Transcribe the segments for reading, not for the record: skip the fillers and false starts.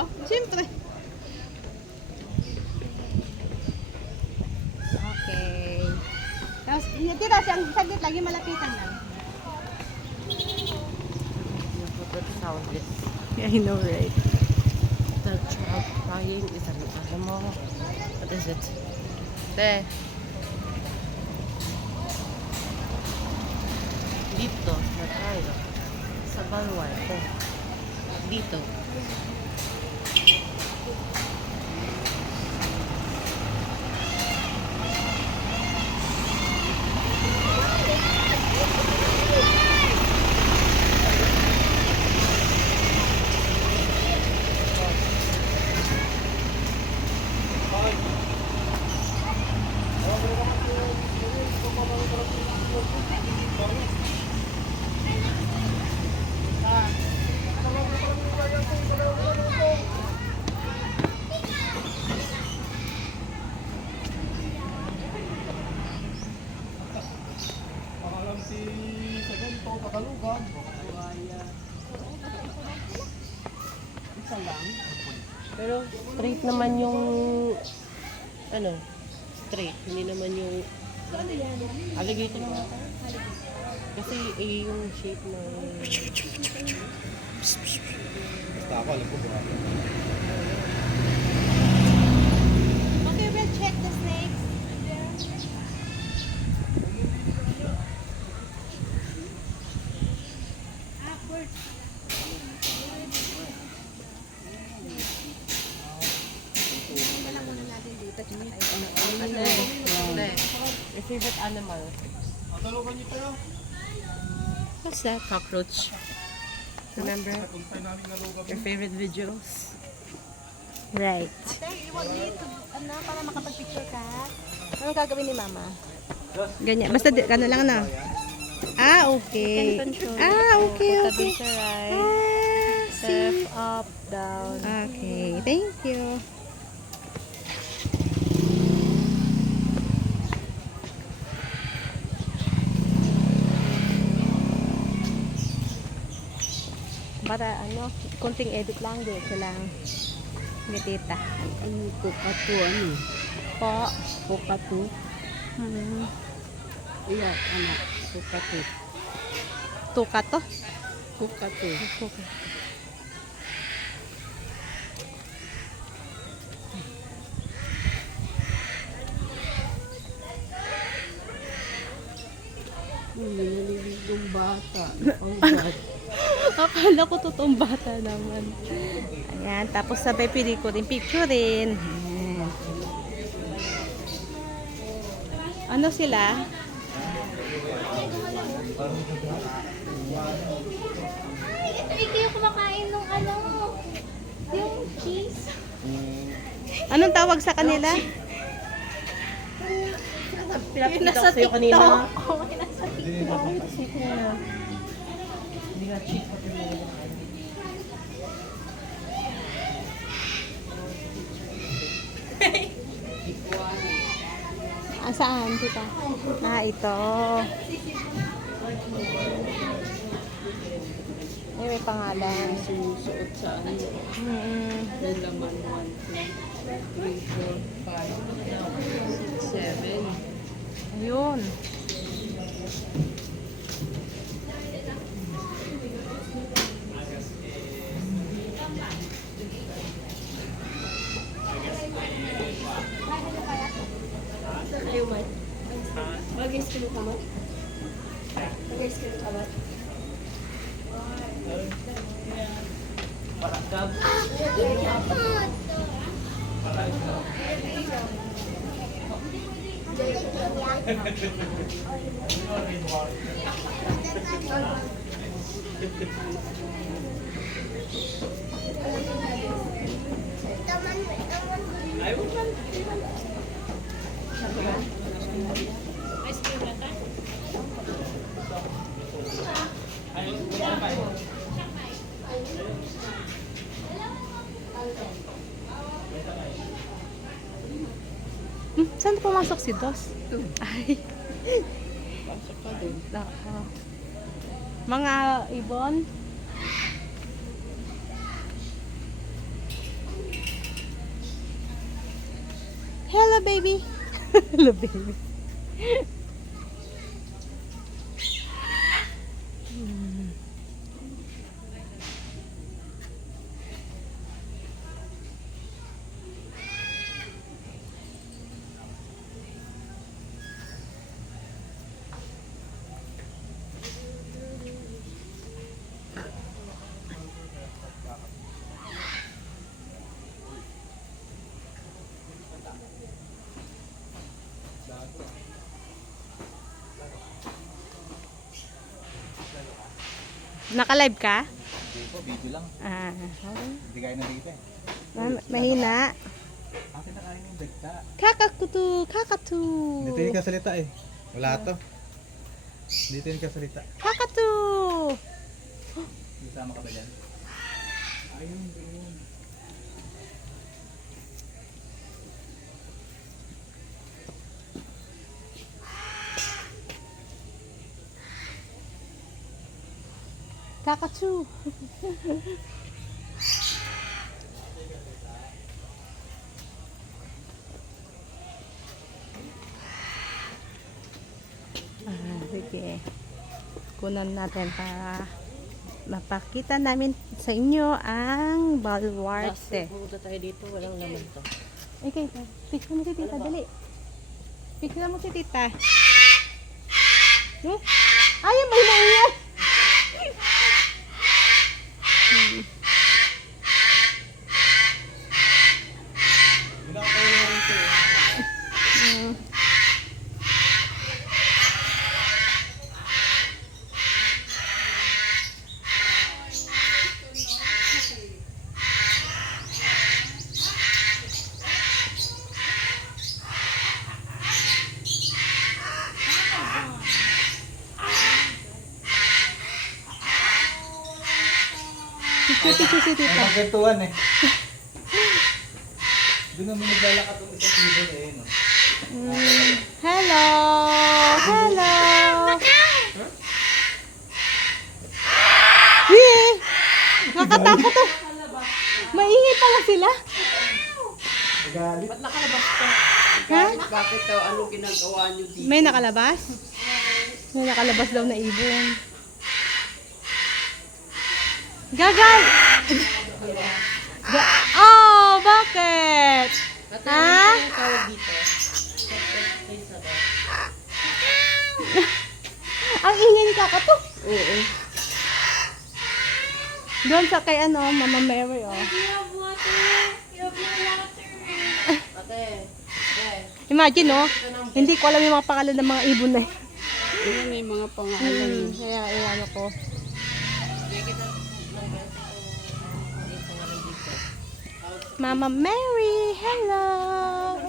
Oo, siyempre. Okay. Tapos, tira siyang saglit lagi malapitan lang. Soundless. I know, right? The child crying is an animal. What is it? There. Dito, na tayo. Sa balway ko. Dito. Isa lang. Pero straight naman yung ano, straight. Hindi naman yung alligator na tayo. Kasi yung shape ng Basta ako, alam ko ba? Okay, we'll check the snakes. your favorite animal. What's that? Cockroach. Remember your favorite videos? Right. Ate, you want me to, para makapag-picture ka? Ano gagawin ni Mama? Ganyan. Basta, ano lang na. Ah, okay. Ah, okay, okay. Ah, see. Step up, down. Okay, thank you. Para ano, konting edit lang din lang. Gatita. Ano ko pa to, ano? Po. Pokato. Iya, anak. Pokato. Tuka to. Pokato. Tuka. Naliligong bata. Oh God. Akala ko totoong bata naman. Ayan, tapos sabay pili ko rin picture rin. Ayan. Ano sila? Ito yung kumakain ng ano, yung cheese. Anong tawag sa kanila? Pinapakita ko sa'yo kanina. Oo, nasa TikTok. Hindi nga cheap pati mo. Ah, saan? Dito. Ah, ito. Ay, may pangalan. Sinusuot sa ano. May laman 1, 2, 3, 4, 5, 6, 7. Ayun. Ayaw mo. Bagay sa ka mo. Bagay sa ka mo. Saan pumasok si Dos? Ay. Pasok ka doon. Mga ibon. Hello, baby. Hello, baby. Naka-live ka? Hindi po, video lang. Ah, okay. Hindi kaya na dito eh. Mahina. Akin na kain yung dagta. Kakatutu, kakatu. Dito yung kasalita eh. Wala to. Dito yung kasalita. Kakatu. Isama ka ba dyan? Ayun, ayun. Kakatu. Sige. Kunan natin para mapakita namin sa inyo ang baluarte. Pumunta tayo dito, walang laman to. Okay, picture mo si tita, dali. Picture mo si tita. Ayaw, may naiyay. Wala ko kayo rito eh. Picture si May tita. magkantuan eh. Doon namin naglalakad ng isang tibon eh. No? Hello! Hello! Eh! Nakatakot to. Maingay pala sila. Nagalit. Ba't nakalabas ka? Ha? Bakit daw? Anong ginagawa niyo dito? May nakalabas? May nakalabas daw na ibon. Gagal! Oh, bakit? Ha? Ang tawag dito? Ang ingay ni Kakato. Oo. Doon sa kay ano, Mama Mary, oh. Ate. Imagine, oh. Hindi ko alam yung mga pangalan ng mga ibon na. Ano yung mga pangalan? Kaya, ano ko. Mama Mary, hello!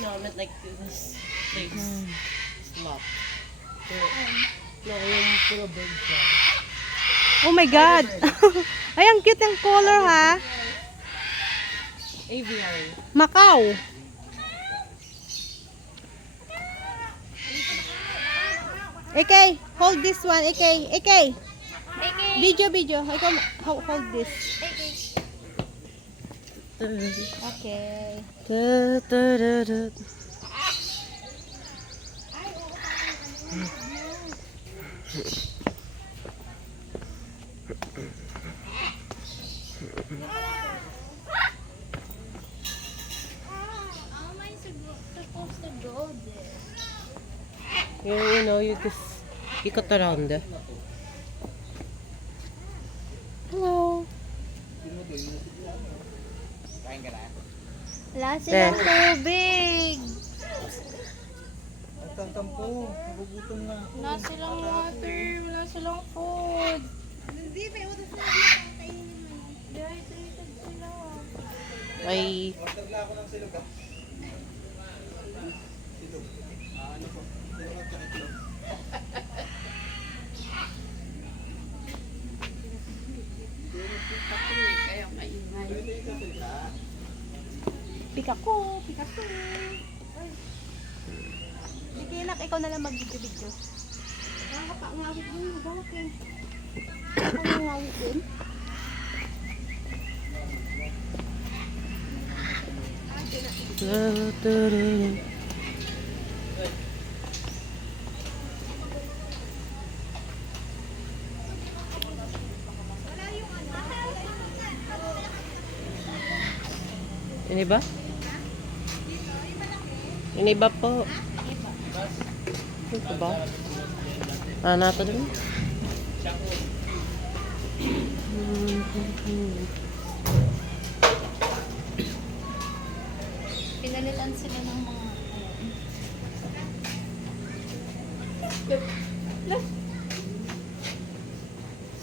No, not like this place. It's locked. No, yung puro bed siya. Oh my God! Ay, ang cute ng color, ha? Aviary. Macau. Okay, hold this one. Okay, okay. Video. Ikaw, hold this. Okay. How am I supposed to go there? You know, you just ikot around. Hello. Kain ka na? Wala silang tubig. Ang tatampo. Nagugutom na ako. Wala silang water. Wala silang food. Dehydrated sila. Ay, Magtagla ako ng silog ah. Silog. Ano po? Silog at saka itlog. kaya maingay. Pwede yung kasalita. Pikaku. Sige, nak, ikaw na lang mag-video. Ngawit din. Magawak din. Ako ngawit din. Ini ba? Ini ba po? Ito ba? Ah, nato din. Pinalitan sila ng mga...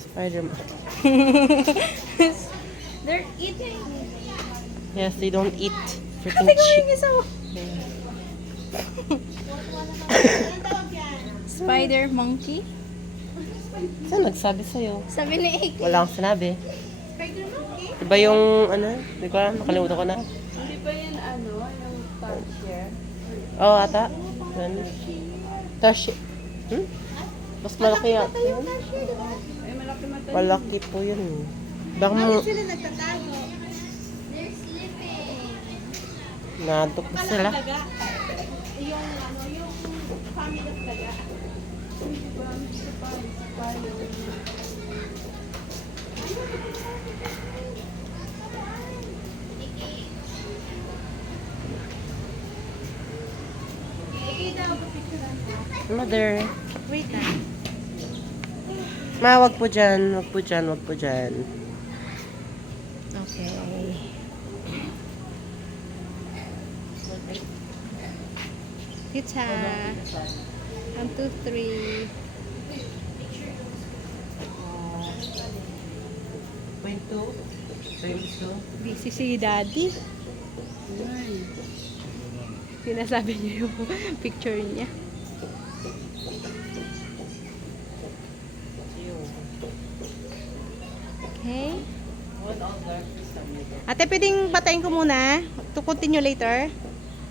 Spider-Man. They're eating. Yes, they don't eat freaking cheese. Spider monkey? Saan nagsabi sa'yo? Sabi ni Ike. Wala akong sinabi. Spider monkey? Diba yung ano? Hindi ko alam, nakalimutan ko na. Hindi ba yan yung tarsier? Oo, ata. Yan. Tashi. Mas malaki yan. Ay, malaki mata. Malaki po yun. Baka mo, Sila nagtatago. They're sleeping. nadok na sila. Daga. Yung family of daga. Mother. Wait na. Ma, wag po dyan. Wag po dyan. Wag po dyan. Okay. Kita. 1, 2, 3. Point 2. Times 2. Busy si Daddy. Sinasabi niya yung picture niya. Okay. Ate, pwedeng patayin ko muna to continue later.